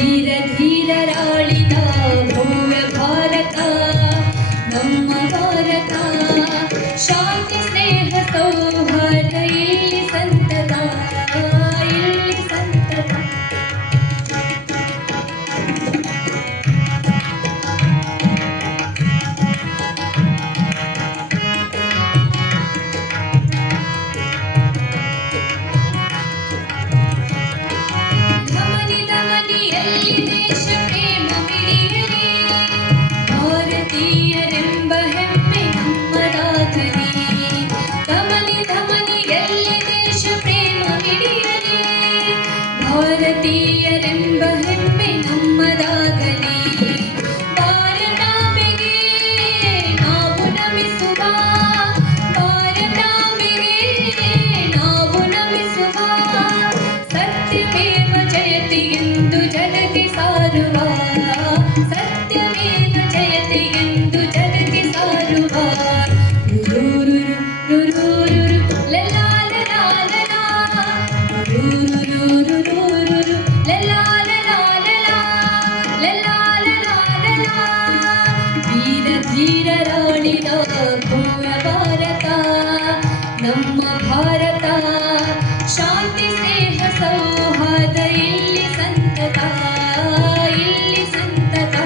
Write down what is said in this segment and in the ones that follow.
ಧೀರ ಧೀರರಾಳಿದ ಭವ್ಯ ಭಾರತ ನಮ್ಮ ಭಾರತ ಶಾಂತಿ ಸ್ನೇಹ ಸೌಹಾರ್ದ ಇಲ್ಲಿ ಸಂತತ ಇಲ್ಲಿ ಸಂತತ ಧಮನಿಯಲ್ಲಿ ದೇಶ ಪ್ರೇಮ ಮಿಡಿಯಲಿ ಭಾರತೀಯರೆಂಬ ಹೆಮ್ಮೆ ನಮ್ಮದಾಗಲಿ ಧಮನಿಯಲ್ಲಿ ದೇಶ ಪ್ರೇಮ ಮಿಡಿಯಲಿ ಭಾರತೀಯರೆಂಬ ಹೆಮ್ಮೆ ನಮ್ಮದಾಗಲಿ ಭಾರತಾಂಬೆಗೆ ನಾವು ನಮಿಸುವ ಭಾರತಾಂಬೆಗೆ ನಾವು ನಮಿಸುವ ಸತ್ಯಮೇವ ಜಯತಿ ಎಂದು ಜಗಕ್ಕೆ ಸಾರುವ ಸತ್ಯಮೇವ ಜಯತಿ ಎಂದು ಜಗಕ್ಕೆ ಸಾರುವ ಧೀರ ಧೀರರಾಳಿದ ಭವ್ಯ ಭಾರತ ನಮ್ಮ ಭಾರತ ಶಾಂತಿ ಸ್ನೇಹ ಸೌಹಾರ್ದ ಇಲ್ಲಿ ಸಂತತ ಇಲ್ಲಿ ಸಂತತ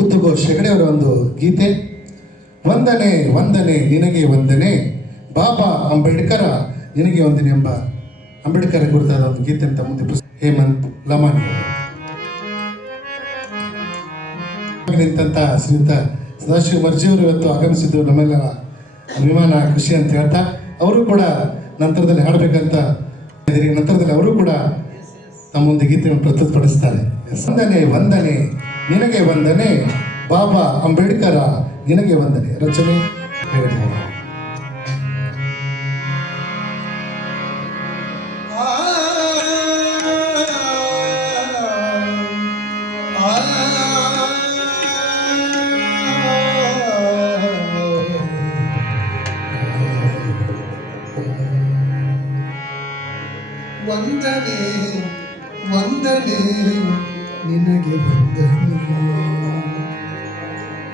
ಉದ್ದುಘೋಷ್ ಹೆಗಡೆಯವರ ಒಂದು ಗೀತೆ ವಂದನೆ ವಂದನೆ ನಿನಗೆ ವಂದನೆ ಬಾಬಾ ಅಂಬೇಡ್ಕರ ನಿನಗೆ ವಂದನೆ ಎಂಬ ಅಂಬೇಡ್ಕರ್ ಕುರಿತಾದ ಒಂದು ಗೀತೆ ಅಂತ ಮುಂದೆ ಹೇಮಂತ್ ಲಮಾನಿ ನಿಂತ ಶ್ರೀಯುತ ಸದಾಶಿವ ಮರ್ಜಿಯವರು ಇವತ್ತು ಆಗಮಿಸಿದ್ದು ನಮ್ಮೆಲ್ಲರ ಅಭಿಮಾನ ಖುಷಿ ಅಂತ ಹೇಳ್ತಾ ಅವರು ಕೂಡ ನಂತರದಲ್ಲಿ ಹಾಡಬೇಕಂತ ನಂತರದಲ್ಲಿ ಅವರು ಕೂಡ ತಮ್ಮ ಒಂದು ಗೀತೆಯನ್ನು ಪ್ರಸ್ತುತಪಡಿಸ್ತಾರೆ. ವಂದನೆ ವಂದನೆ ನಿನಗೆ ವಂದನೆ ಬಾಬಾ ಅಂಬೇಡ್ಕರ ನಿನಗೆ ವಂದನೆ ರಚನೆ ಹೇಳಿದ್ದಾರೆ. ವಂದನೆ ವಂದನೆ ನಿನಗೆ ವಂದನೆ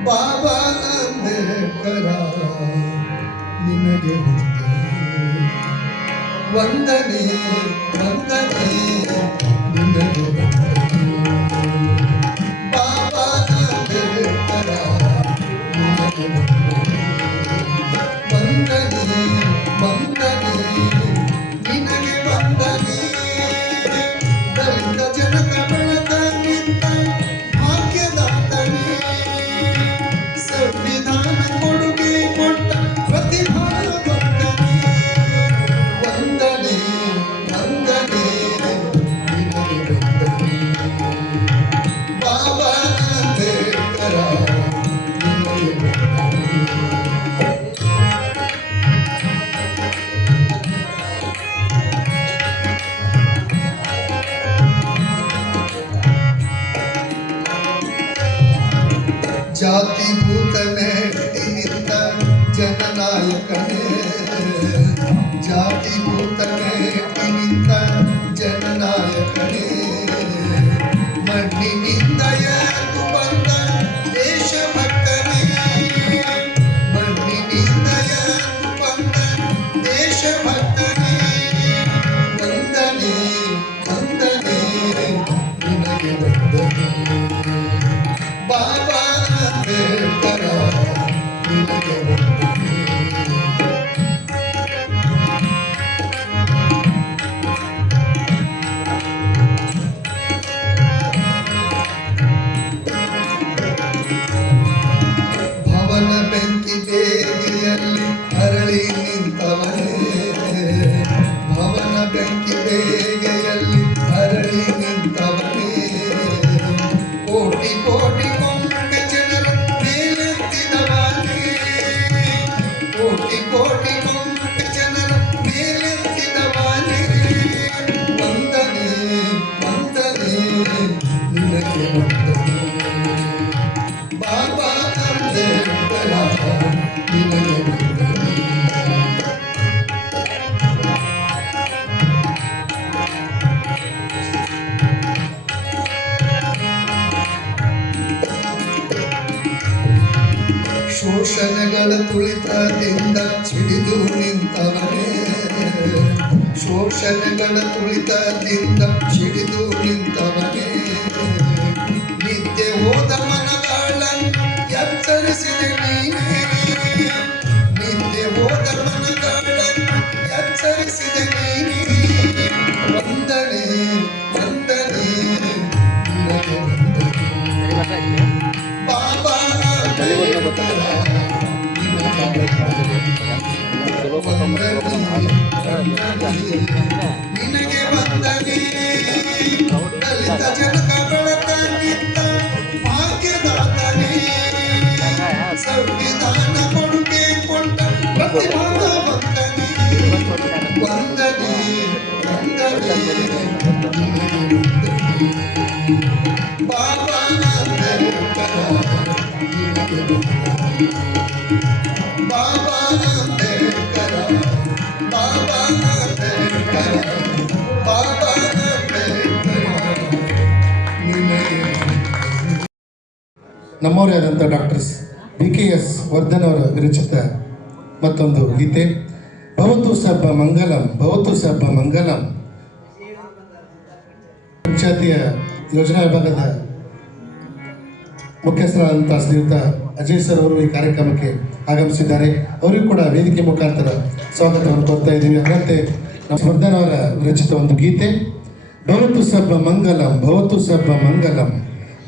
ಬಾಬಾ ಅಂಬೇಡ್ಕರ ನಿನಗೆ ವಂದನೆ ವಂದನೆ ನಿನಗೆ ವಂದನೆ ಬಾಬಾ ಅಂಬೇಡ್ಕರ ನಿನಗೆ ವಂದನೆ ವಂದನೆ ನಿನಗೆ ವಂದನೆ ದಲಿತ ಜನಕ ಬೆಳಕನಿಂದ ಭಾಗ್ಯದಾತನೇ ಸಂವಿಧಾನ ಕೊಡುಗೆ ಕೊಟ್ಟ ಪ್ರತಿಭಾವಂತನೇ ವಂದನೆ ವಂದನೆ ನಿನಗೆ ವಂದನೆ ಬಾಬಾ ಅಂಬೇಡ್ಕರ ನಿನಗೆ ವಂದನೆ. ಜಾತಿಭೂತನೇ ನಿಂತ ಜನನಾಯಕನೇ ಜಾತಿಭೂತನೇ ನಿಂತ ಜನನಾಯಕನೇ ಮಣ್ಣಿನಿಂದ ಎದ್ದು ಬಂದ ದೇಶಭಕ್ತನೇ ಮಣ್ಣಿನಿಂದ ಎದ್ದು ಬಂದ ದೇಶಭಕ್ತನೇ ವಂದನೆ ವಂದನೆ ನಿನಗೆ ವಂದನೆ ಬಾಬಾ ಅಂಬೇಡ್ಕರ ಶೋಷಣೆಗಳ ತುಳಿತದಿಂದ ಸಿಡಿದು ನಿಂತವನೇ, ಶೋಷಣೆಗಳ ತುಳಿತದಿಂದ ಸಿಡಿದು ನಿಂತವನೇ, ನಿದ್ದೆ ಹೋದ ಮನಗಳನ್ನು ಎಚ್ಚರಿಸಿದೆ ನೀನೇ, ನಿದ್ದೆ ಹೋದ ಮನಗಳನ್ನು ಎಚ್ಚರಿಸಿದೆ ನೀನೇ. ವಂದನೆ ವಂದನೆ ನಿನಗೆ ವಂದನೆ ಬಾಬಾ ಅಂಬೇಡ್ಕರ, ನಿನಗೆ ವಂದನೆ. ದಲಿತ ಜನಕ ಬೆಳಕನ್ನಿತ್ತ ಭಾಗ್ಯದಾತನೇ, ಸಂವಿಧಾನ ಕೊಡುಗೆ ಕೊಟ್ಟ ಪ್ರತಿಭಾದ ವಂದನೆ, ವಂದನೆ ವಂದನೆ ಬಾಬಾ ಅಂಬೇಡ್ಕರ, ಬಾಬಾ ಅಂಬೇಡ್ಕರ, ಬಾಬಾ ಅಂಬೇಡ್ಕರ, ಬಾಬಾ ಅಂಬೇಡ್ಕರ ನಿನಗೆ. ನಮ್ಮವರೇ ಆದಂಥ ಡಾಕ್ಟರ್ಸ್ BKS ವರ್ಧನ್ ಅವರ ವಿರಚಿತ ಮತ್ತೊಂದು ಗೀತೆ ಭವತು ಸಬ್ಬ ಮಂಗಲಂ, ಭವತು ಸಬ್ಬ ಮಂಗಲಂ. ಪಂಚಾಯತಿಯ ಯೋಜನಾ ವಿಭಾಗದ ಮುಖ್ಯಸ್ಥರಾದಂಥ ಶ್ರೀಯುತ ಅಜಯ್ ಸರ್ ಅವರು ಈ ಕಾರ್ಯಕ್ರಮಕ್ಕೆ ಆಗಮಿಸಿದ್ದಾರೆ. ಅವರಿಗೂ ಕೂಡ ವೇದಿಕೆ ಮುಖಾಂತರ ಸ್ವಾಗತವನ್ನು ಕೋರ್ತಾ ಇದ್ದೀವಿ. ಅದರಂತೆ ನಮ್ಮ ವರ್ಧನ್ ಅವರ ವಿರಚಿತ ಒಂದು ಗೀತೆ ಭವತು ಸಬ್ಬ ಮಂಗಲಂ, ಭವತು ಸಬ್ಬ ಮಂಗಲಂ,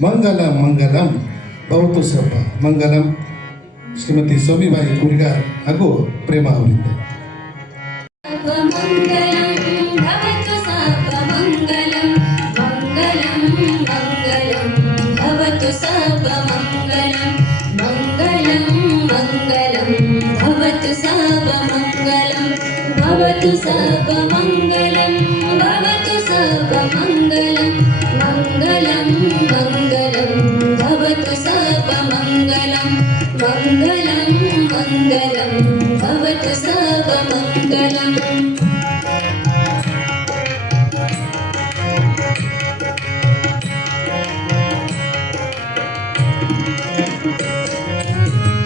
ಮಂಗಲಂ ಮಂಗಲಂ ಭವತು ಸಬ್ಬ ಮಂಗಲಂ. ಶ್ರೀಮತಿ ಸೋಮಿಬಾಯಿ ಕುರಿಗಾರ್ ಹಾಗೂ ಪ್ರೇಮ ಅವರಿಂದ. ಮಂಗಲಂ ಭವತು ಸಬ್ಬ ಮಂಗಲಂ, ಮಂಗಲಂ ಮಂಗಲಂ ಭವತು ಸಬ್ಬ ಮಂಗಲಂ, ಮಂಗಲಂ ಮಂಗಲಂ ಭವತು ಸಬ್ಬ ಮಂಗಲಂ, ಭವತು ಸಬ್ಬ ಮಂಗಲಂ, ಭವತು ಸಬ್ಬ ಮಂಗಲಂ, ಮಂಗಲಂ ಮಂಗಲಂ ಭವತು ಸಬ್ಬ ಮಂಗಲಂ, ಮಂಗಲಂ ಮಂಗಲಂ ಭವತು ಸಬ್ಬ ಮಂಗಲಂ.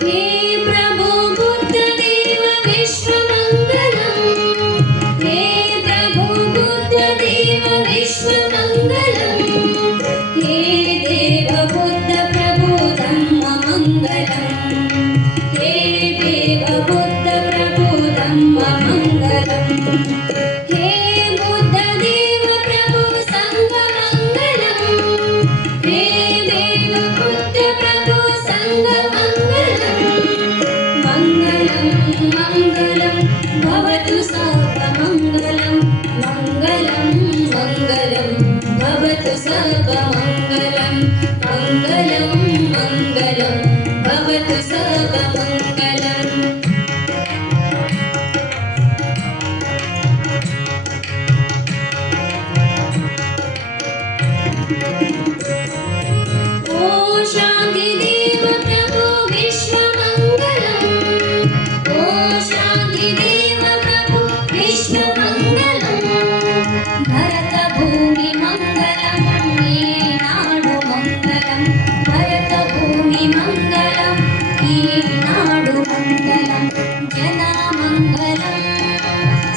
हे प्रभु बुद्ध देव विश्वमंगलम, हे प्रभु बुद्ध देव विश्वमंगलम, हे देव बुद्ध प्रभु धम्म मंगलम, हे देव बुद्ध प्रभु धम्म मंगलम, हे बुद्ध देव प्रभु संघ मंगलम, हे देव बुद्ध प्रभु संघ मंगलम, मंगलम मंगलम भवतु सब्ब मंगलम, मंगलम मंगलम भवतु सब्ब मंगलम, मंगलम मंगलम भवतु सब्ब मंगलम. ओ शांति देव प्रभु विश्वमंगलम, ओ शांति देव प्रभु विश्वमंगलम, भरत भूमि मंगलम, ई नाडु मंगलम, भरत भूमि मंगलम, ई नाडु मंगलम, जना मंगलम,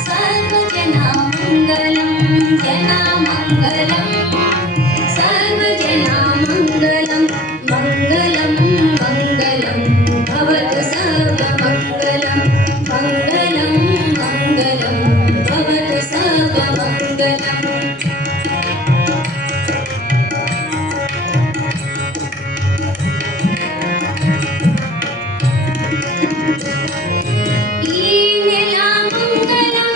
सर्व जना मंगलम, जना मंगलम, सर्व जना मंगलम, मंगलम मंगलम भवतु सर्व मंगलम, मंगलम मंगलम भवतु सर्व मंगलम. ಈ ನೆಲ ಮಂಗಲಂ,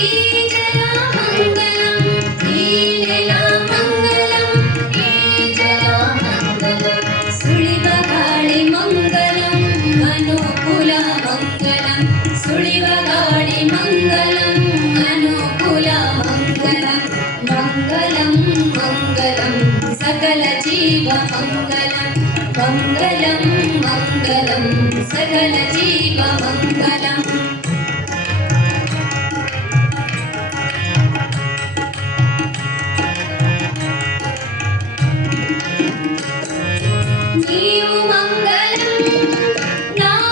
ಈ ಜಲ ಮಂಗಲಂ, ಈ ನೆಲ ಮಂಗಲಂ, ಈ ಜಲ ಮಂಗಲಂ, ಸುಳಿವ ಗಾಳಿ ಮಂಗಲಂ, ಅನುಕೂಲ ಮಂಗಲಂ, ಸುಳಿವ ಗಾಳಿ ಮಂಗಲಂ, ಅನುಕೂಲ ಮಂಗಲಂ, ಮಂಗಲಂ ಮಂಗಲಂ ಸಕಲ ಜೀವ ಮಂಗಲಂ, ಮಂಗಲಂ ಮಂಗಲಂ ಸಕಲ ಜೀವ ಮಂಗಲಂ. ನೀವು ಮಂಗಲಂ, ನಾವು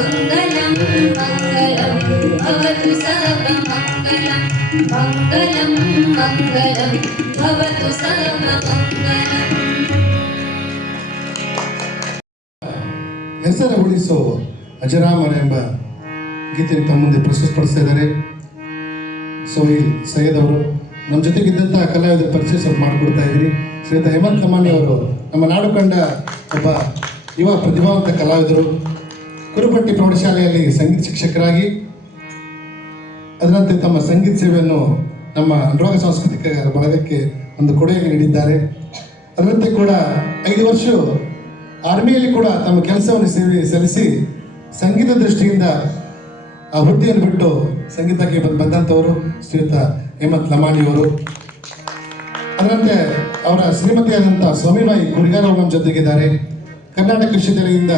मङ्गलं मङ्गलं भवतु सर्वमङ्गलं मङ्गलं मङ्गलं भवतु सर्वमङ्गलम् ಹೆಸರು ಉಳಿಸೋ ಅಜರಾಮರ ಎಂಬ ಗೀತೆ ತಮ್ಮ ಮುಂದೆ ಪ್ರಸ್ತುತಪಡಿಸ್ತಾ ಇದ್ದಾರೆ. ಸೋಹಿಲ್ ಸೈಯದ್ ಅವರು ನಮ್ಮ ಜೊತೆಗಿದ್ದಂಥ ಕಲಾವಿದರ ಪರಿಚಯ ಸ್ವಲ್ಪ ಮಾಡಿಕೊಡ್ತಾ ಇದ್ದೀರಿ. ಶ್ರೀಯುತ ಹೇಮಂತ್ ಲಮಾನಿ ಅವರು ನಮ್ಮ ನಾಡು ಕಂಡ ಒಬ್ಬ ಯುವ ಪ್ರತಿಭಾವಂತ ಕಲಾವಿದರು. ಕುರುಪಟ್ಟಿ ಪ್ರೌಢಶಾಲೆಯಲ್ಲಿ ಸಂಗೀತ ಶಿಕ್ಷಕರಾಗಿ ಅದರಂತೆ ತಮ್ಮ ಸಂಗೀತ ಸೇವೆಯನ್ನು ನಮ್ಮ ಅನುರಾಗ ಸಾಂಸ್ಕೃತಿಕ ಬಳಗಕ್ಕೆ ಒಂದು ಕೊಡುಗೆ ನೀಡಿದ್ದಾರೆ. ಅದರಂತೆ ಕೂಡ 5 ವರ್ಷ ಆರ್ಮಿಯಲ್ಲಿ ಕೂಡ ತಮ್ಮ ಕೆಲಸವನ್ನು ಸಲ್ಲಿಸಿ ಸಂಗೀತ ದೃಷ್ಟಿಯಿಂದ ಆ ಹುದ್ದೆಯನ್ನು ಬಿಟ್ಟು ಸಂಗೀತಕ್ಕೆ ಬಂದಂಥವರು ಶ್ರೀಯುತ ಹೇಮಂತ್ ಲಮಾಣಿಯವರು. ಅದರಂತೆ ಅವರ ಶ್ರೀಮತಿಯಾದಂಥ ಸ್ವಾಮಿಬಾಯಿ ಕುರಿಗಾರ ನಮ್ಮ ಜೊತೆಗಿದ್ದಾರೆ. ಕರ್ನಾಟಕ ವಿಶ್ವವಿದ್ಯಾಲಯದಿಂದ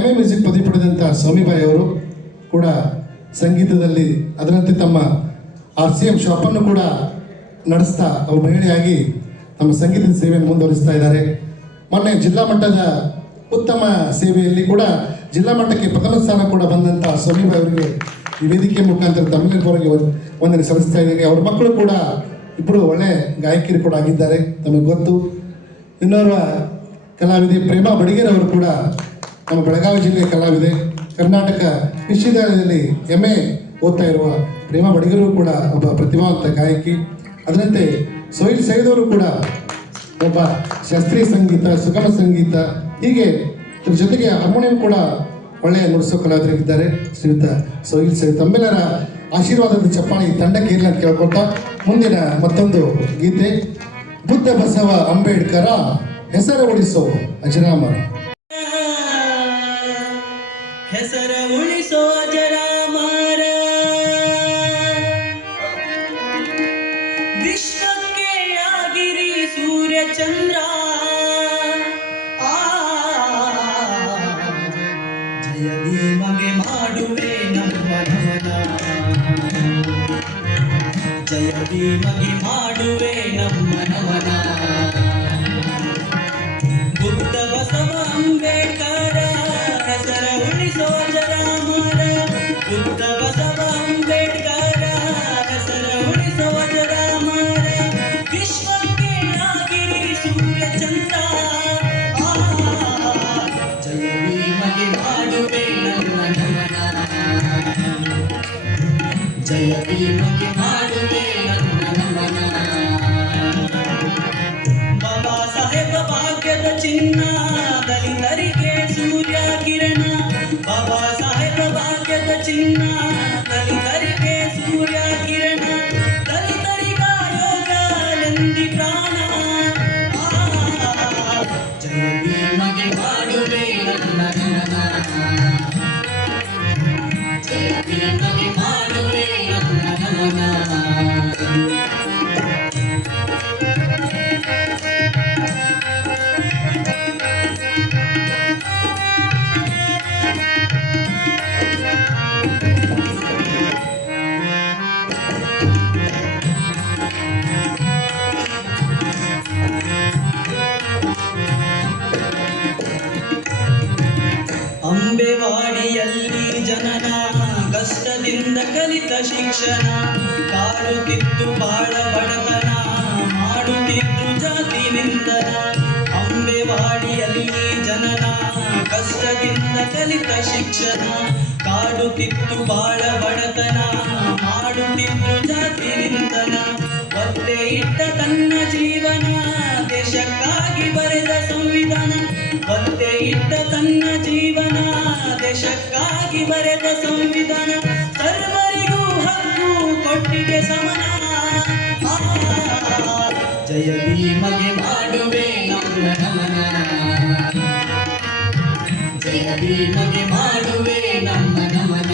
MA ಮ್ಯೂಸಿಕ್ ಪದವಿ ಪಡೆದಂಥ ಸ್ವಾಮಿಬಾಯಿ ಅವರು ಕೂಡ ಸಂಗೀತದಲ್ಲಿ ಅದರಂತೆ ತಮ್ಮ RCM ಶಾಪನ್ನು ಕೂಡ ನಡೆಸ್ತಾ ಅವರು ಮಹಿಳೆಯಾಗಿ ತಮ್ಮ ಸಂಗೀತದ ಸೇವೆಯನ್ನು ಮುಂದುವರಿಸ್ತಾ ಇದ್ದಾರೆ. ಮೊನ್ನೆ ಜಿಲ್ಲಾ ಮಟ್ಟದ ಉತ್ತಮ ಸೇವೆಯಲ್ಲಿ ಕೂಡ ಜಿಲ್ಲಾ ಮಟ್ಟಕ್ಕೆ ಪ್ರಥಮ ಸ್ಥಾನ ಕೂಡ ಬಂದಂಥ ಸ್ವಾಮಿಬಾಯಿ ಅವರಿಗೆ ಈ ವೇದಿಕೆ ಮುಖಾಂತರ ತಮಿಳಿನವರಿಗೆ ವಂದನೆ ಸಲ್ಲಿಸ್ತಾ ಇದ್ದೀನಿ. ಅವ್ರ ಮಕ್ಕಳು ಕೂಡ ಇಬ್ಬರು ಒಳ್ಳೆ ಗಾಯಕಿಯರು ಕೂಡ ಆಗಿದ್ದಾರೆ, ತಮಗೆ ಗೊತ್ತು. ಇನ್ನೋರ್ವ ಕಲಾವಿದೆ ಪ್ರೇಮಾ ಬಡಿಗೇರ್ ಅವರು ಕೂಡ ನಮ್ಮ ಬೆಳಗಾವಿ ಜಿಲ್ಲೆಯ ಕಲಾವಿದೆ. ಕರ್ನಾಟಕ ವಿಶ್ವವಿದ್ಯಾಲಯದಲ್ಲಿ MA ಓದ್ತಾ ಇರುವ ಪ್ರೇಮಾ ಬಡಿಗೇರು ಕೂಡ ಒಬ್ಬ ಪ್ರತಿಭಾವಂತ ಗಾಯಕಿ. ಅದರಂತೆ ಸೋಹಿಲ್ ಸೈಯದ್ ಅವರು ಕೂಡ ಒಬ್ಬ ಶಾಸ್ತ್ರೀಯ ಸಂಗೀತ, ಸುಗಮ ಸಂಗೀತ, ಹೀಗೆ ಇದ್ರ ಜೊತೆಗೆ ಹಾರ್ಮೋನಿಯಂ ಕೂಡ ಒಳ್ಳೆಯ ನುಡಿಸೋ ಕಲಾವಿದರಾಗಿದ್ದಾರೆ ಶ್ರೀಯುತ ಸೋಹಿಲ್ ಸೈಯದ್. ತಮ್ಮೆಲ್ಲರ ಆಶೀರ್ವಾದದ ಚಪ್ಪಾಳಿ ತಂಡಕ್ಕೆ ಇರಲಿ ಅಂತ ಕೇಳ್ಕೊಳ್ತಾ ಮುಂದಿನ ಮತ್ತೊಂದು ಗೀತೆ ಬುದ್ಧ ಬಸವ ಅಂಬೇಡ್ಕರ ಹೆಸರು ಉಳಿಸೋ ಅಜರಾಮರ. ಹೆಸರ ಉಳಿಸೋ ಅಜರಾಮರ ವಿಶ್ವಕ್ಕೆ ಆಗಿರಿ ಸೂರ್ಯ ಚಂದ್ರ ಜಯ ಭೀಮಗೆ ಮಾಡುವೆ ನಮ್ಮ ನಮನ ಜಯ ಭೀಮಗೆ ಮಾಡುವೆ ನಮ್ಮ ನಮನ ಬುದ್ಧ ಬಸವ ಅಂಬೇಡ್ಕರ ಹೆಸರ ಉಳಿಸೋ ಅಜರಾಮರ ಬುದ್ಧ ಬಸವ ಅಂಬೇಡ್ಕರ ಹೆಸರ ಉಳಿಸೋ ಅಜರಾಮರ ವಿಶ್ವಕ್ಕೆ ಆಗಿರಿ ಸೂರ್ಯ ಚಂದ್ರ ಜಯ ಭೀಮಗೆ ಮಾಡುವೆ ನಮ್ಮ ನಮನ ಜಯ ಭೀಮಗೆ ಮಾಡುವೆ ನಮ್ಮ ನಮನ ಬಾಬಾ ಸಾಹೇಬ ಭಾಗ್ಯದ ಚಿನ್ನ ದಲಿತರಿಗೆ ಸೂರ್ಯ ಕಿರಣ ಬಾಬಾ ಸಾಹೇಬ ಭಾಗ್ಯದ ಚಿನ್ನ ದಲಿತರಿಗೆ ಸೂರ್ಯ ಕಿರಣ ದಲಿತರಿಗಾಯೋಗಲೆಂದಿ ಪ್ರಾಣ ಜಯ ಭೀಮಗೆ ಮಾಡುವೆ ನಮ್ಮ ನಮನ ಜಯ ಭೀಮಗೆ ಮಾಡುವೆ ನಮ್ಮ ನಮನ ಅಂಬೆವಾಡಿಯಲ್ಲಿ ಜನನ ಕಷ್ಟದಿಂದ ಕಲಿತ ಶಿಕ್ಷಣ ಕಾಡುತ್ತಿದ್ದು ಬಾಳ ಬಡತನ ಮಾಡುತ್ತಿದ್ದು ಜಾತಿ ನಿಂದನ ಅಂಬೆವಾಡಿಯಲ್ಲಿ ಜನನ ಕಷ್ಟದಿಂದ ಕಲಿತ ಶಿಕ್ಷಣ ಕಾಡುತ್ತಿದ್ದು ಬಾಳ ಬಡತನ ಮಾಡುತ್ತಿದ್ದು ಜಾತಿ ನಿಂದನ ಒತ್ತೆ ಇಟ್ಟ ತನ್ನ ಜೀವನ ದೇಶಕ್ಕಾಗಿ ಬರೆದ ಸಂವಿಧಾನ ಒತ್ತೆ ಇಟ್ಟ ತನ್ನ ಜೀವನ ದೇಶಕ್ಕಾಗಿ ಬರೆದ ಸಂವಿಧಾನ ಸರ್ವರಿಗೂ ಹಕ್ಕು ಕೊಟ್ಟಿಗೆ ಸಮನ ಜಯ ಭೀಮಗೆ ಮಾಡುವೆ ನಮ್ಮ ನಮನ ಜಯ ಭೀಮಗೆ ಮಾಡುವೆ ನಮ್ಮ ನಮನ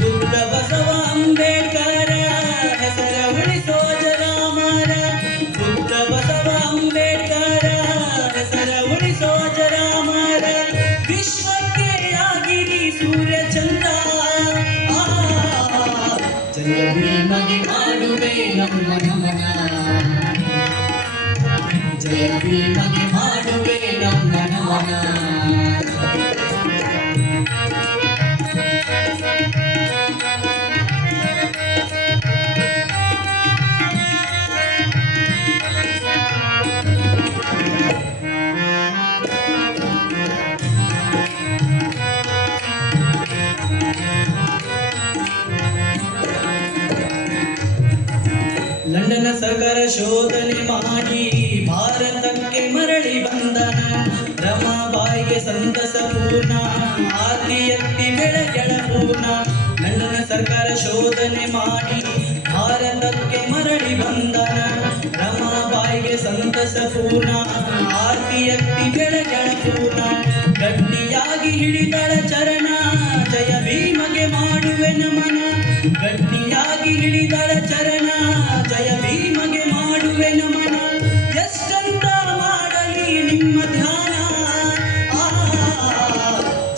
ಬುದ್ಧ ಬಸವ ಅಂಬೇಡ್ಕರ ಹೆಸರ ಉಳಿಸೋ ಅಜರಾಮರ ಬುದ್ಧ ಬಸವ ಅಂಬೇಡ್ಕರ ಹೆಸರ ಉಳಿಸೋ ಅಜರಾಮರ ವಿಶ್ವಕ್ಕೆ ಆಗಿರಿ ಸೂರ್ಯ ಚಂದ್ರ ಜಯ ಭೀಮಗೆ ಮಾಡುವೆ ನಮ್ಮ ನಮನ ಜಯ ಭೀಮಗೆ ಮಾಡುವೆ ನಮ್ಮ ನಮನ ಶೋಧನೆ ಮಾಡಿ ಭಾರತಕ್ಕೆ ಮರಳಿ ಬಂದನ ರಮಾಬಾಯಿಗೆ ಸಂತಸ ಪೂರ್ಣ ಆರತಿ ಎತ್ತಿ ಬೆಳಗೆಳ ಪೂರ್ಣ ಲಂಡನ ಸರ್ಕಾರ ಶೋಧನೆ ಮಾಡಿ ಭಾರತಕ್ಕೆ ಮರಳಿ ಬಂದನ ರಮಾಬಾಯಿಗೆ ಸಂತಸ ಪೂರ್ಣ ಆರತಿ ಎತ್ತಿ ಬೆಳಗೆಳ ಪೂರ್ಣ ಗಟ್ಟಿಯಾಗಿ ಹಿಡಿದಳ ಚರಣ ಜಯ ಭೀಮಗೆ ಮಾಡುವೆ ನಮನ ಗಟ್ಟಿಯಾಗಿ ಹಿಡಿದಳ ಚರಣ ಜಯ ಭೀಮಗೆ ಮಾಡುವೆ ನಮನ ಎಷ್ಟಂತ ಮಾಡಲಿ ನಿಮ್ಮ ಧ್ಯಾನ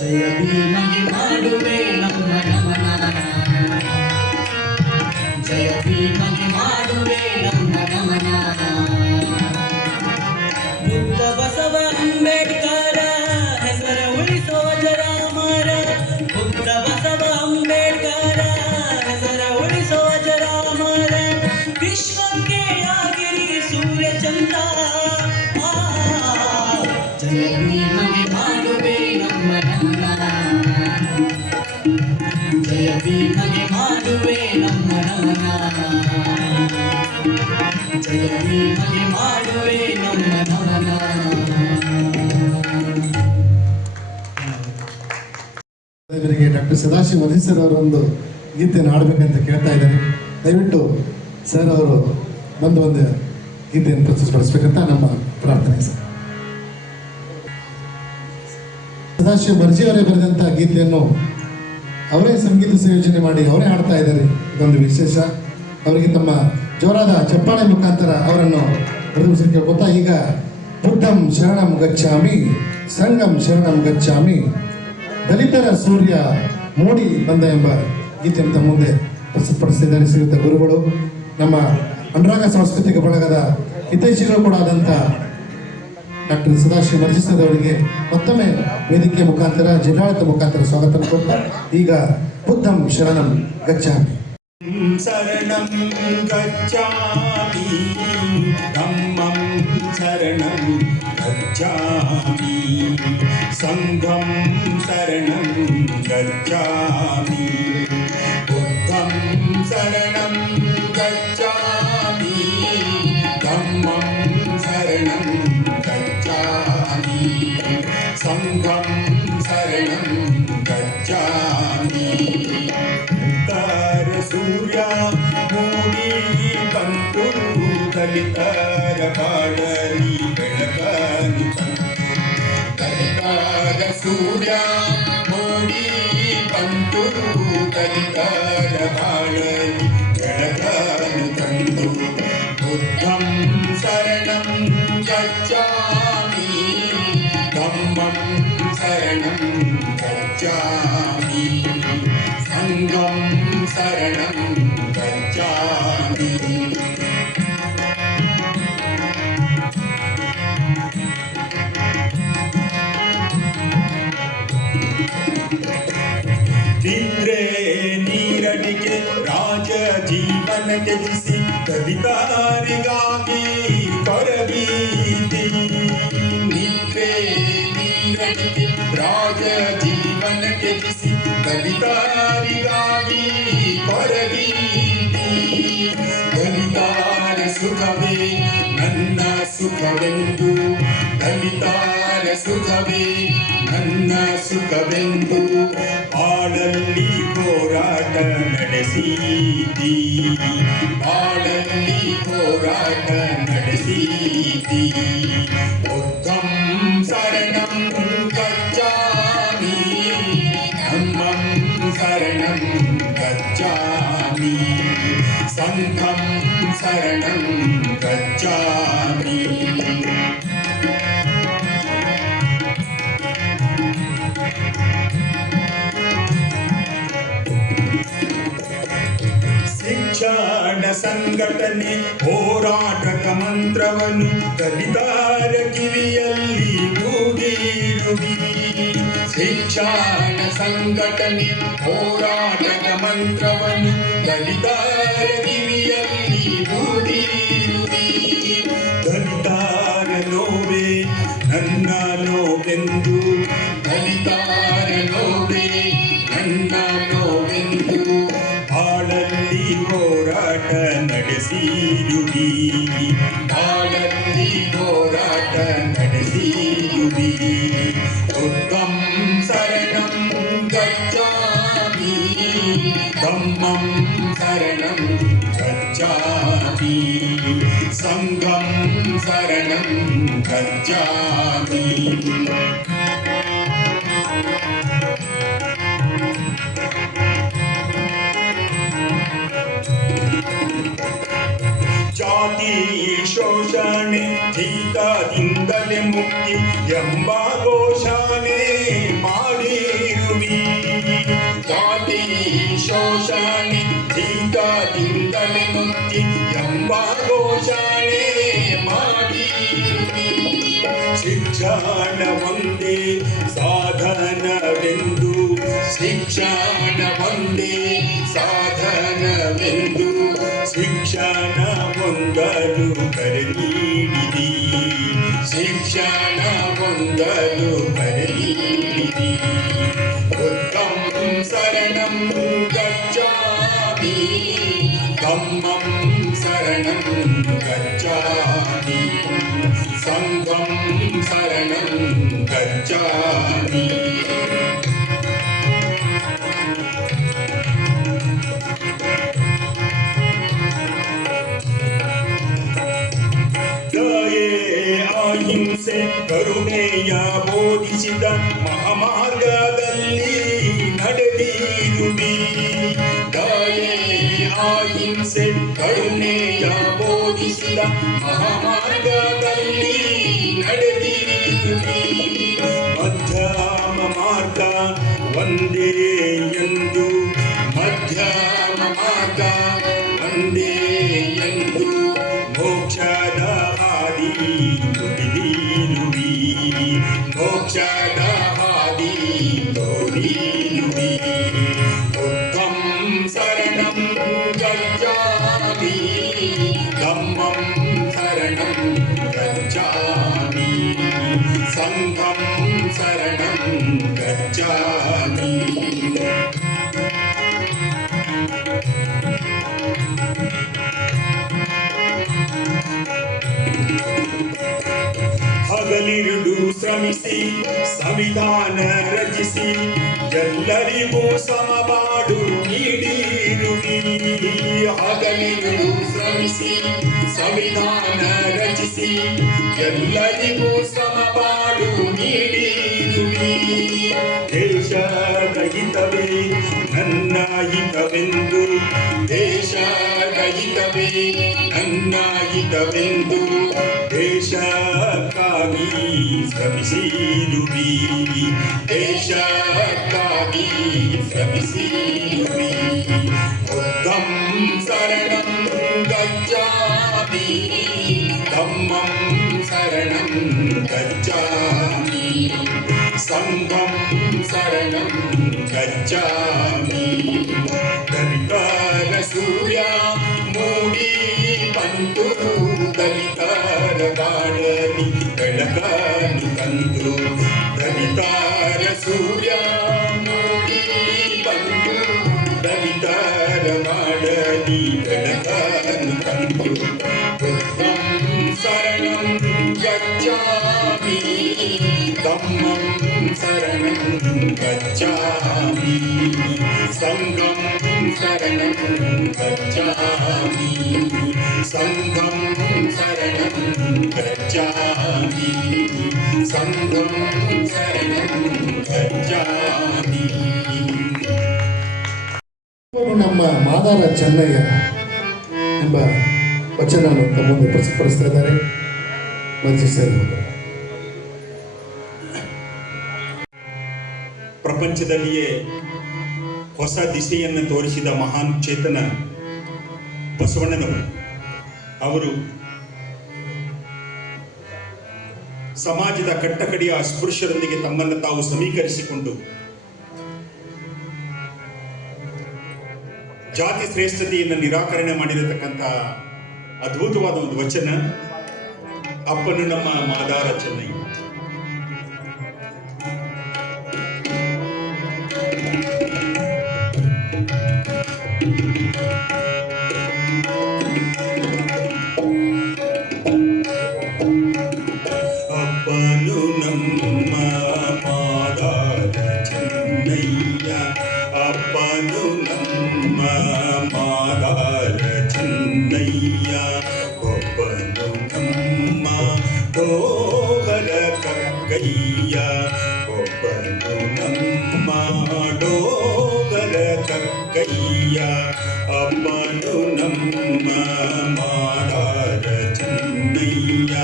ಜಯ ಭೀಮಗೆ ಮಾಡುವೆ ನಮ್ಮ ನಮನ ಜಯ ಭೀಮಗೆ ಮಾಡುವೆ ನಮ್ಮ ನಮನ ಬುದ್ಧ ಬಸವ ಅಂಬೇಡ್ಕರ ಹೆಸರ ಉಳಿಸೋ ಜರಾಮರ ಬುದ್ಧ ಬಸವ ಅಂಬೇಡ್ಕರ ಹೆಸರ ಉಳಿಸೋ ಜರಾಮರ ವಿಶ್ವಕ್ಕೆ ಆಗಿರಿ ಸೂರ್ಯ ಚಂದ್ರ ಜಯ ಭೀಮಗೆ ಮಾಡುವೆ ನಮ್ಮ ನಮನ ಜಯ ಭೀಮಗೆ ಮಾಡುವೆ ನಮ್ಮ ನಮನ ಜಯ ಭೀಮಗೆ ಮಾಡುವೆ ನಮ್ಮ ನಮನ ಇವರಿಗೆ ಡಾಕ್ಟರ್ ಸದಾಶಿವ ಮಧಿ ಸರ್ ಅವರೊಂದು ಗೀತೆಯನ್ನು ಹಾಡಬೇಕಂತ ಕೇಳ್ತಾ ಇದ್ದಾರೆ. ದಯವಿಟ್ಟು ಸರ್ ಅವರು ಬಂದು ಒಂದು ಗೀತೆಯನ್ನು ಪ್ರಸ್ತುತಪಡಿಸ್ಬೇಕಂತ ನಮ್ಮ ಪ್ರಾರ್ಥನೆ. ಸರ್ ಸದಾಶಿವ ಮರ್ಜಿ ಅವರೇ ಬರೆದಂಥ ಗೀತೆಯನ್ನು ಅವರೇ ಸಂಗೀತ ಸಂಯೋಜನೆ ಮಾಡಿ ಅವರೇ ಹಾಡ್ತಾ ಇದ್ದಾರೆ. ಇದೊಂದು ವಿಶೇಷ. ಅವರಿಗೆ ತಮ್ಮ ಜೋರಾದ ಚಪ್ಪಾಳೆ ಮುಖಾಂತರ ಅವರನ್ನು ಪ್ರದರ್ಶನಕ್ಕೆ ಗೊತ್ತಾ. ಈಗ ಬುದ್ಧಂ ಶರಣಂ ಗಚ್ಚಾಮಿ ಸಂಗಂ ಶರಣಂ ಗಚ್ಚಾಮಿ ದಲಿತರ ಸೂರ್ಯ ಮೋಡಿ ಬಂದ ಎಂಬ ಗೀತೆಯನ್ನು ತಮ್ಮ ಮುಂದೆ ಪ್ರಸ್ತುತಪಡಿಸಿದ್ದಾರೆ ಶ್ರೀಯುತ ಗುರುಗಳು. ನಮ್ಮ ಅನುರಾಗ ಸಾಂಸ್ಕೃತಿಕ ಬಳಗದ ಹಿತೈಷಿಗಳು ಕೂಡ ಆದಂಥ ಡಾಕ್ಟರ್ ಸದಾಶಿವ ಮರ್ಜಿ ಸರ್ ಅವರಿಗೆ ಮತ್ತೊಮ್ಮೆ ವೇದಿಕೆಯ ಮುಖಾಂತರ ಜಿಲ್ಲಾಡಳಿತ ಮುಖಾಂತರ ಸ್ವಾಗತ ಕೊಡ್ತಾ ಈಗ ಬುದ್ಧಂ ಶರಣಂ ಗಚ್ಚಾಮಿ ಶರಣಂ ಗಚ್ಚಾಮಿ ಧಮ್ಮಂ ಶರಣಂ ಗಚ್ಚಾಮಿ ಸಂಘಂ ಶರಣಂ ಗಚ್ಚಾಮಿ ಬುದ್ಧಂ ಶರಣಂ ಗಚ್ಚಾಮಿ ಧಮ್ಮಂ ಶರಣಂ ಗಚ್ಚಾಮಿ ಸಂಘಂ ಶರಣಂ ಗಚ್ಚಾಮಿ ಸೂರ್ಯ ಮೂಡಿ ಬಂತು ದಲಿತರ ಬಾಳಲಿ ಬೆಳಕನು ತಂತು ದಲಿತರ ಸೂರ್ಯ ಮೂಡಿ ಬಂತು ದಲಿತರ ಬಾಳಲಿ ಬೆಳಕನು ತಂತು ಬುದ್ಧಂ ಶರಣಂ ಗಚ್ಚಾಮಿ ಧಮ್ಮಂ ಶರಣಂ ಗಚ್ಚಾಮಿ ಸಂಘಂ ಶರಣಂ ಗಚ್ಚಾಮಿ ನಿದ್ರೆ ನೀರಡಿಗೆ ರಾಜ ಜೀವನ ತ್ಯಜಿಸಿ ದಲಿತರಿಗಾಗಿ ಕೊರಬೀತಿ ನಿದ್ರೆ ನೀರಡಿಗೆ ರಾಜ ಜೀವನ ತ್ಯಜಿಸಿ ದಲಿತರಿಗಾಗಿ ಕೊರಬೀತಿ ದಲಿತರ ಸುಖವೇ ನನ್ನ ಸುಖವೆಂದು ದಲಿತರ ಸುಖವೇ ನನ್ನ ಸುಖವೆಂದು ಬಾಳಲ್ಲಿ ಹೋರಾಟ ನಡೆಸೀತಿ ಬಾಳಲ್ಲಿ ಹೋರಾಟ ನಡೆಸೀತಿ ಬುದ್ಧಂ ಶರಣಂ ಗಚ್ಚಾಮಿ ಧಮ್ಮಂ ಶರಣಂ ಗಚ್ಚಾಮಿ ಸಂಘಂ ಶರಣಂ ಗಚ್ಚಾಮಿ ಶಿಕ್ಷಣ ಸಂಘಟನೆ ಹೋರಾಟದ ಮಂತ್ರವನ್ನು ದಲಿತರ ಕಿವಿಯಲ್ಲಿ ಊದಿರುವಿ ಶಿಕ್ಷಣ ಸಂಘಟನೆ ಹೋರಾಟದ ಮಂತ್ರವನ್ನು ದಲಿತರ ಕಿವಿಯಲ್ಲಿ ಊದಿರುವಿ ದಲಿತರ ನೋವೇ ನನ್ನ ನೋವೆಂದು ದಲಿತರ ನೋವೇ ನನ್ನ ನೋವೆಂದು ಬಾಳಲ್ಲಿ ಹೋರಾಟ ನಡೆಸಿರುವಿ धम्मं शरणं गच्छामि संघं शरणं गच्छामि ಜಾತಿ ಶೋಷಣೆ ಜೀತದಿಂದಲೇ ಮುಕ್ತಿ ಎಂಬ ಘೋಷಣೆ ಮಾಡಿರುವಿ ಜಾತಿ ಶೋಷಣೆ ಜೀತದಿಂದಲೇ ಮುಕ್ತಿ ಎಂಬ ಘೋಷಣೆ ಮಾಡಿರುವಿ ಶಿಕ್ಷಣ ಒಂದೇ ಸಾಧನವೆಂದು ಶಿಕ್ಷಣ ಒಂದೇ ಸಾಧನವೆಂದು ಶಿಕ್ಷಣ ಹೊಂದಲು ಕರೆ ನೀಡಿದಿ ಶಿಕ್ಷಣ ಹೊಂದಲು ಕರೆ ನೀಡಿದಿ ಬುದ್ಧಂ ಶರಣಂ ಗಚ್ಚಾಮಿ ಧಮ್ಮಂ ಶರಣಂ ಗಚ್ಚಾಮಿ ಸಂಘಂ ಶರಣಂ ಗಚ್ಚಾಮಿ ಅಹಿಂಸೆ ಕರುಣೆಯ ಬೋಧಿಸಿದ ಮಹಾಮಾರ್ಗದಲ್ಲಿ ನಡೆದಿರುವಿ ದಯೆ ಅಹಿಂಸೆ ಕರುಣೆಯ ಬೋಧಿಸಿದ ಮಹಾಮಾರ್ಗದಲ್ಲಿ ನಡೆದಿರುವಿ ಮಧ್ಯಮ ಮಾರ್ಗ ಒಂದೇ ಎಂದು ಮಧ್ಯಮ ಮಾರ್ಗ ಒಂದೇ ಎಂದು ಮೋಕ್ಷದ ಹಾದಿ ತೋರಿರುವಿ ಮೋಕ್ಷದ ಹಾದಿ ತೋರಿರುವಿ ಬುದ್ಧಂ ಶರಣಂ ಗಚ್ಚಾಮಿ ಧಮ್ಮಂ ಶರಣಂ ಗಚ್ಚಾಮಿ ಸಂಘಂ ಶರಣಂ ಗಚ್ಚಾಮಿ ಹಗಲಿರುಳು ಶ್ರಮಿಸಿ ಸಂವಿಧಾನ ರಚಿಸಿ ಎಲ್ಲರಿಗೂ ಸಮಬಾಡು ನೀಡಿರುವಿ ಹಗಲಿರುಳು ಶ್ರಮಿಸಿ ಸಂವಿಧಾನ ರಚಿಸಿ ಎಲ್ಲರಿಗೂ ಸಮಬಾಡು ನೀಡಿರುವಿ ದೇಶದ ಹಿತವೇ ನನ್ನ ಹಿತವೆಂದು ದೇಶದ ಹಿತವೇ ನನ್ನ ಹಿತವೆಂದು ದೇಶಕ್ಕಾಗಿ ಶ್ರಮಿಸಿರುವಿ ದೇಶಕ್ಕಾಗಿ ಶ್ರಮಿಸಿರುವಿ ಬುದ್ಧಂ ಶರಣಂ ಗಚ್ಚಾಮಿ ಧಮ್ಮಂ ಶರಣಂ ಗಚ್ಚಾಮಿ ಸಂಘಂ ಶರಣಂ ಗಚ್ಚಾಮಿ ದಲಿತರ ಸೂರ್ಯ ಮೂಡಿ ಬಂತು ದಲಿತರ ಗಾಡಲಿ ಬೆಳಕನ್ನು ತಂದು ದಲಿತರ ಸೂರ್ಯ ಮೂಡಿ ಬಂತು ದಲಿತರ ಗಾಡಲಿ ಬೆಳಕನ್ನು ತಂದು ಬುದ್ಧಂ ಶರಣಂ ಗಚ್ಚಾಮಿ ಧಮ್ಮಂ ಶರಣಂ ಗಚ್ಚಾಮಿ ಸಂಘಂ ಶರಣಂ ಗಚ್ಚಾಮಿ ಸಂಘಂ ಶರಣಂ ಗಚ್ಚಾಮಿ ಸಂಘಂ ಶರಣಂ ಗಚ್ಚಾಮಿ ನಮ್ಮ ಮಾದಾರ ಚೆನ್ನಯ್ಯ ಎಂಬ ವಚನವನ್ನು ತಮ್ಮ ಮುಂದೆ ಪ್ರಸ್ತುತಪಡಿಸ್ತಾ ಇದ್ದಾರೆ ಮಂಜಿಸಿದರು. ಪ್ರಪಂಚದಲ್ಲಿಯೇ ಹೊಸ ದಿಶೆಯನ್ನು ತೋರಿಸಿದ ಮಹಾನ್ ಚೇತನ ಬಸವಣ್ಣನವರು. ಅವರು ಸಮಾಜದ ಕಟ್ಟಕಡೆಯ ಅಸ್ಪೃಶ್ಯರೊಂದಿಗೆ ತಮ್ಮನ್ನು ತಾವು ಸಮೀಕರಿಸಿಕೊಂಡು ಜಾತಿ ಶ್ರೇಷ್ಠತೆಯನ್ನು ನಿರಾಕರಣೆ ಮಾಡಿರತಕ್ಕಂಥ ಅದ್ಭುತವಾದ ಒಂದು ವಚನ ಅಪ್ಪನು ನಮ್ಮ ಮಾದಾರ ಚೆನ್ನಯ್ಯ. ಅಪ್ಪನು ನಮ್ಮ ಮಾದಾರ ಚೆನ್ನಯ್ಯ, ಅಪ್ಪನು ನಮ್ಮ ಕಕ್ಕಯ್ಯ ಅಪ್ಪನು ನಮ್ಮ ಮಾದಾರ ಚೆನ್ನಯ್ಯ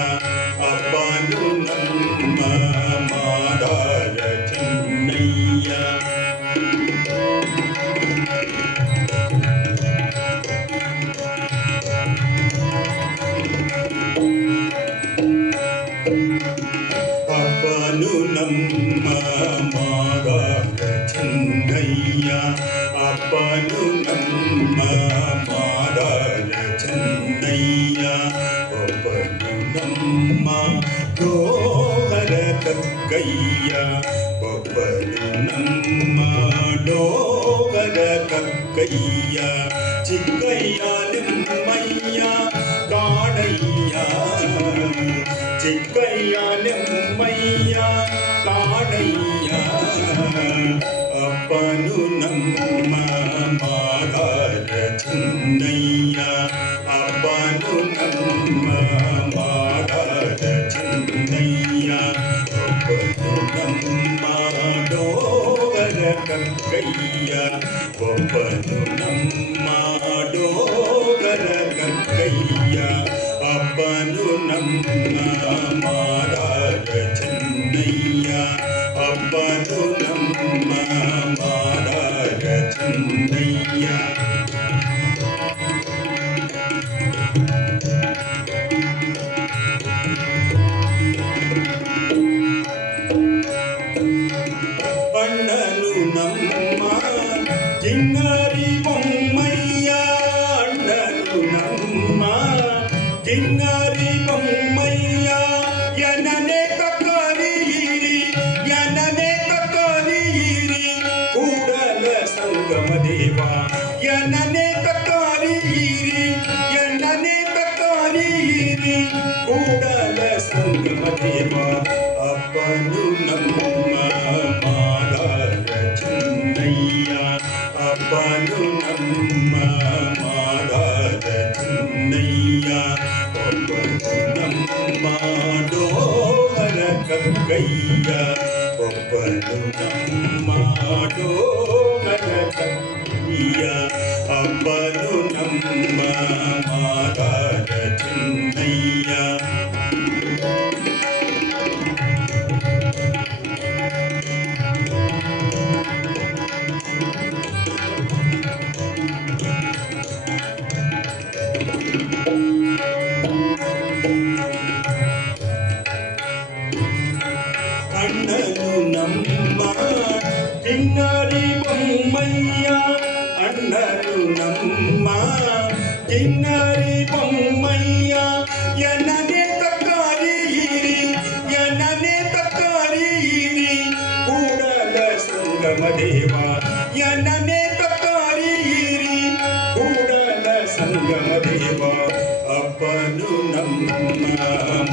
ಅಪ್ಪನು ನಮ್ಮ ಮಾದಾರ ಚೆನ್ನಯ್ಯ ಅಪ್ಪನು ನಮ್ಮ ಮಾದಾರ ಚೆನ್ನಯ್ಯ ಅಪ್ಪನು ನಮ್ಮ ಮಾದಾರ ಚೆನ್ನಯ್ಯ ಒಬ್ಬನು ನಮ್ಮ ಡೋಗರ ಕಕ್ಕಯ್ಯ ಒಬ್ಬನು ನಮ್ಮ ಡೋಗರ ಕಕ್ಕಯ್ಯ ಚಿಕ್ಕಯ್ಯ ನಿಮ್ಮಯ್ಯ ಕಾಣಯ್ಯ ಚಿಕ್ಕಯ್ಯ ನಿಮ್ಮಯ್ಯ ಕಾಣಯ್ಯ ಅಪ್ಪನು ನಮ್ಮ ಮಾದಾರ ಚೆನ್ನಯ್ಯ ಅಪ್ಪನು ನಮ್ಮ ಮಾದಾರ ಚೆನ್ನಯ್ಯ ಒಬ್ಬನು ನಮ್ಮ ಡೋಗರ ಕಕ್ಕಯ್ಯ ಒಬ್ಬನು ನಮ್ಮ ಡೋಗರ ಕಕ್ಕಯ್ಯ ಅಪ್ಪನು ನಮ್ಮ ಮಾದಾರ ಚೆನ್ನಯ್ಯ ಅಪ್ಪನು ನಮ್ಮ ಮಾದಾರ ಚೆನ್ನಯ್ಯ ಅಣ್ಣನು ನಮ್ಮ ಕಿನ್ನರಿ ಬೊಮ್ಮಯ್ಯ ಅಣ್ಣನು ನಮ್ಮ ಕಿನ್ನರಿ ಬೊಮ್ಮಯ್ಯ ಎನನೆ ಕಕ್ಕರಿಯಿರಿ ಎನನೆ ಕಕ್ಕರಿಯಿರಿ ಕೂಡಲ ಸಂಗಮ ದೇವ ಎನನೆ ಕಕ್ಕರಿಯಿರಿ ಎನನೆ ಕಕ್ಕರಿಯಿರಿ ಕೂಡಲ ಸಂಗಮ ದೇವ ಅಪ್ಪನು ನಮ್ಮ ಮಾದಾರ ಚೆನ್ನಯ್ಯ ಅಪ್ಪನು ನಮ್ಮ ಮಾದಾರ ಚೆನ್ನಯ್ಯ ಒಬ್ಬನು ನಮ್ಮ ಡೋಗರ ಕಕ್ಕಯ್ಯ ಒಬ್ಬನು ನಮ್ಮ ಡೋಗರ ಕಕ್ಕಯ್ಯ ಅಪ್ಪನು ನಮ್ಮ ಮಾದಾರ ಚೆನ್ನಯ್ಯ ಅಣ್ಣನು ನಮ್ಮ ಕಿನ್ನರಿ ಬೊಮ್ಮಯ್ಯ ಅಣ್ಣನು ನಮ್ಮ ಕಿನ್ನರಿ ಬೊಮ್ಮಯ್ಯ ಎನನೆ ತಕ್ಕರಿಯಿರಿ ಎನನೆ ತಕ್ಕರಿಯಿರಿ ಕೂಡಲ ಸಂಗಮ ದೇವ ಎನನೆ ತಕ್ಕರಿಯಿರಿ ಕೂಡಲ ಸಂಗಮ ದೇವ ಅಪ್ಪನು ನಮ್ಮ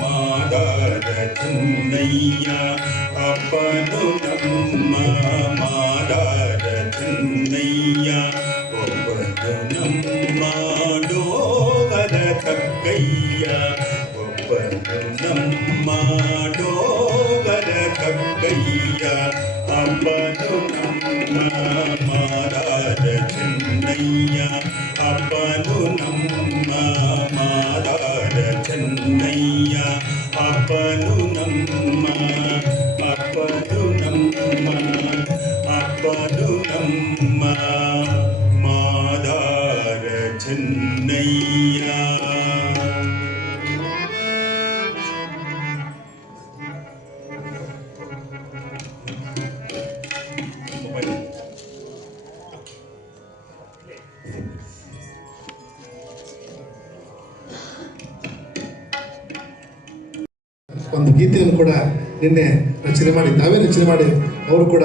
ಮಾದಾರ ಚೆನ್ನಯ್ಯ ಅಪ್ಪನು ನಮ್ಮ ಮಾದಾರ ಚೆನ್ನಯ್ಯ ಒಬ್ಬನು ನಮ್ಮ ಡೋಗರ ಕಕ್ಕಯ್ಯ ಒಬ್ಬನು ನಮ್ಮ ಡೋಗರ ಕಕ್ಕಯ್ಯ ಅಪ್ಪನು ನಮ್ಮ ಮಾದಾರ ಚೆನ್ನಯ್ಯ ಅಪ್ಪನು ನಮ್ಮ ಮಾದಾರ ಚೆನ್ನಯ್ಯ ಅಪ್ಪನು ನಮ್ಮ ಅಪ್ಪನು ನಮ್ಮ ಅಪ್ಪನು ನಮ್ಮ ಮಾದಾರ ಚೆನ್ನಯ್ಯ ಒಂದು ಗೀತೆಯನ್ನು ಕೂಡ ನಿನ್ನೆ ರಚನೆ ಮಾಡಿ ತಾವೇ ರಚನೆ ಮಾಡಿ ಅವರು ಕೂಡ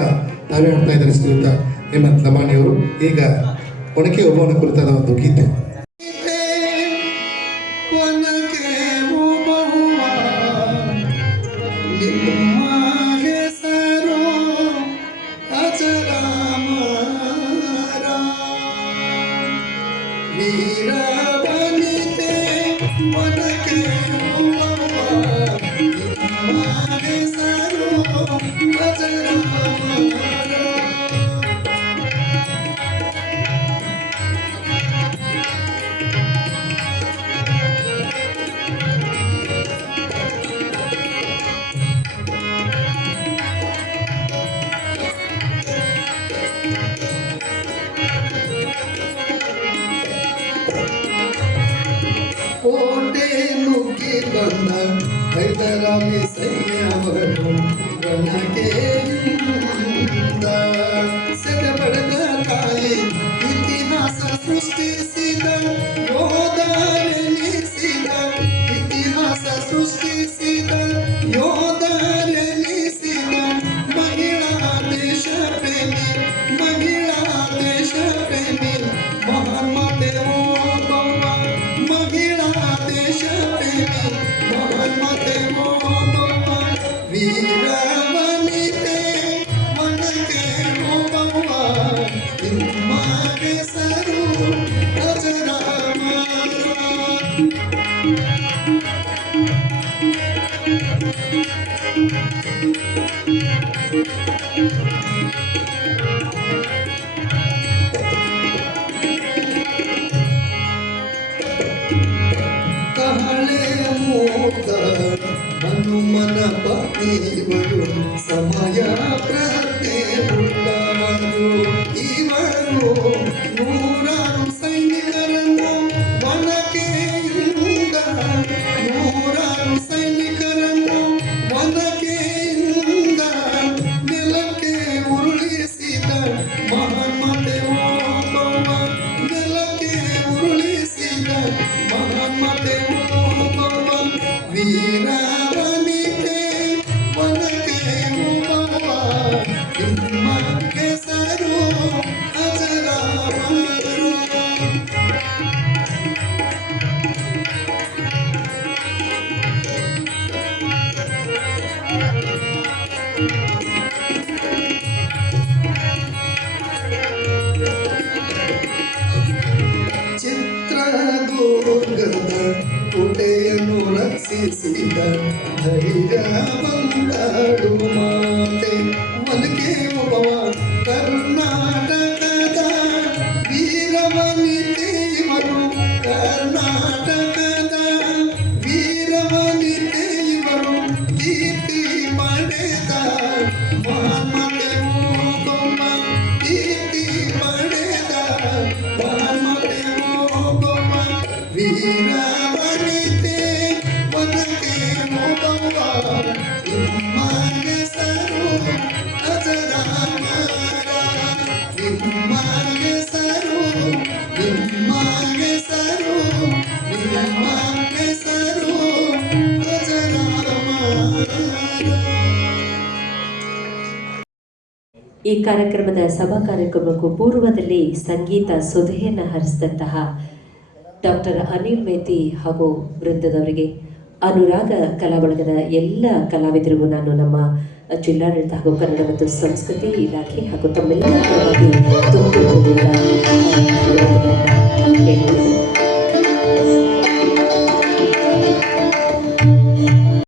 ತಾವೇ ಹಾಡ್ತಾ ಇದ್ದಾರೆ ಶ್ರೀಯುತ ಹೇಮಂತ್ ಲಮಾಣಿಯವರು. ಈಗ ಒಣಕೆ ಒಬ್ಬನ ಕುರಿತಾದ ಒಂದು ಗೀತೆ. ಹೈದರಾಲಿ ಸೈನ್ಯವರು ರಣಕ್ಕೆ ಸೆದೆಬಡದ ತಾಯಿ ಇತಿಹಾಸ ಸೃಷ್ಟಿಸಿದ ಯೋಧರೆನಿಸಿದ ಇತಿಹಾಸ ಸೃಷ್ಟಿಸಿದ ಯೋಧರೆನಿಸಿದ ಮಹಿಳಾ ದೇಶ ಪ್ರೇಮಿ ಮಹಿಳಾ ದೇಶ ಪ್ರೇಮಿ ಮಹಾತ್ಮತೆ ಓಬವ್ವ ಮಹಿಳಾ ದೇಶ ಪ್ರೇಮಿ ಮಹಾತ್ಮತೆ ಓಬವ್ವ ವೀರ ವನಿತೆ ಮನಕ್ಕೆ ಓಬವ್ವ ನಿಮ್ಮ ಹೆಸರು ಅಜರಾಮರ. ಕಹಳೆ ಮೂತ ಹನುಮನ ಪತ್ನಿವರು ಸಮಯ ಪ್ರತೆ ಉಳ್ಳವರು ಇವರು ನೂರಾರು ಸೈನಿಕರನ್ನು ವನಕೆಯಿಂದ ನೂರಾರು ಸೈನಿಕರನ್ನು ವನಕೆಯಿಂದ ನೆಲಕ್ಕೆ ಉರುಳಿಸಿದ ಮಹಾತ್ಮತೆ ಓಬವ್ವ ನೆಲಕ್ಕೆ ಉರುಳಿಸಿದ ಮಹಾತ್ಮತೆ ಓಬವ್ವ ವೀರ ವನಿತೆ ವನಕೆ ಓಬವ್ವ ನಿಮ್ಮ ಹೆಸರು ಅಜರಾಮರ. ಚಿತ್ರದುರ್ಗದ ಕೋಟೆಯನ್ನು ರಕ್ಷಿಸಿದ ಧೈರ್ಯವಂತಳು ಮಾತೆ ಒನಕೆ ಒಬ್ಬವ ಕರ್ನಾಟಕದ ವೀರವನಿತೆ ಇವರು ಕರ್ನಾಟಕದ ವೀರವನಿತೆ ಇವರು ಕೀರ್ತಿ ಪಡೆದ ಮಹಾತ್ಮತೆ ಓಬವ್ವ ಕೀರ್ತಿ ಪಡೆದ ಮಹಾತ್ಮತೆ ಓಬವ್ವ ವೀರ ವನಿತೆ ವನಕೆ ಓಬವ್ವ ನಿಮ್ಮ ಹೆಸರು ಅಜರಾಮರ. ನಿಮ್ಮ ಹೆಸರು ನಿಮ್ಮ ಹೆಸರು ನಿಮ್ಮ ಹೆಸರು ಅಜರಾಮರ. ಈ ಕಾರ್ಯಕ್ರಮದ ಸಭಾ ಕಾರ್ಯಕ್ರಮಕ್ಕೂ ಪೂರ್ವದಲ್ಲಿ ಸಂಗೀತ ಸುಧೆಯನ್ನು ಹರಿಸಿದಂತಹ ಡಾಕ್ಟರ್ ಅನಿಲ್ ಮೇತಿ ಹಾಗೂ ವೃಂದದವರಿಗೆ ಅನುರಾಗ ಕಲಾ ಬಳಗದ ಎಲ್ಲ ಕಲಾವಿದರಿಗೂ ನಾನು ನಮ್ಮ ಜಿಲ್ಲಾಡಳಿತ ಹಾಗೂ ಕನ್ನಡ ಮತ್ತು ಸಂಸ್ಕೃತಿ ಇಲಾಖೆ ಹಾಗೂ ತಮ್ಮೆಲ್ಲರ ಪರವಾಗಿ ತುಂಬ